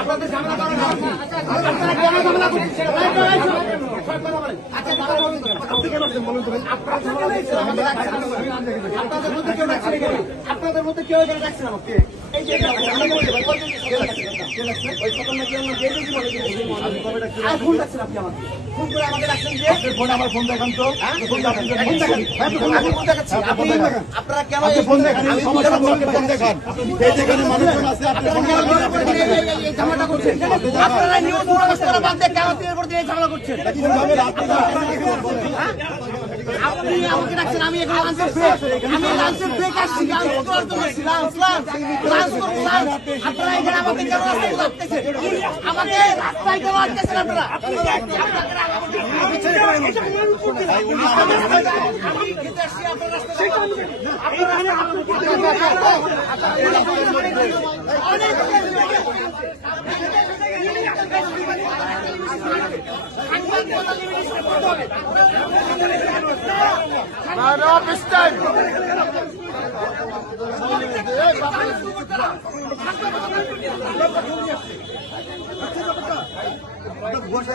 আপনাদের ঝামেলা করেন না, আপনারা কেন ঝামেলা করছেন সেটা আপনাদের মধ্যে কেউ এখানে ডাকছেন আমাকে ফোন ডাকছেন আপনি আমাকে ফোন করে আমাকে ডাকছেন যে ফোন আমার ফোন দেখান তো আপনারা কেন ফোন দেখান ফোন দেখান যেখানে মানুষজন আছে ঝামেলা করছেন আপনারা নিউজ প্রকাশ করা বাদ দিয়ে কেন দিনের পর দিন ঝামেলা করছেন আপনি আমাকে ডাকছেন আমি এখানে লাঞ্চের ব্রেক আমি লাঞ্চের ব্রেক আসছি লাঞ্চ করার জন্য লাঞ্চ করবো আপনারা এখানে আমাকে কেন রাস্তায় লাগতেছেন আমাকে রাস্তায় কেন আটকেছেন আপনারা আমি খেতে আসছি আপনার রাস্তায় ঘোষ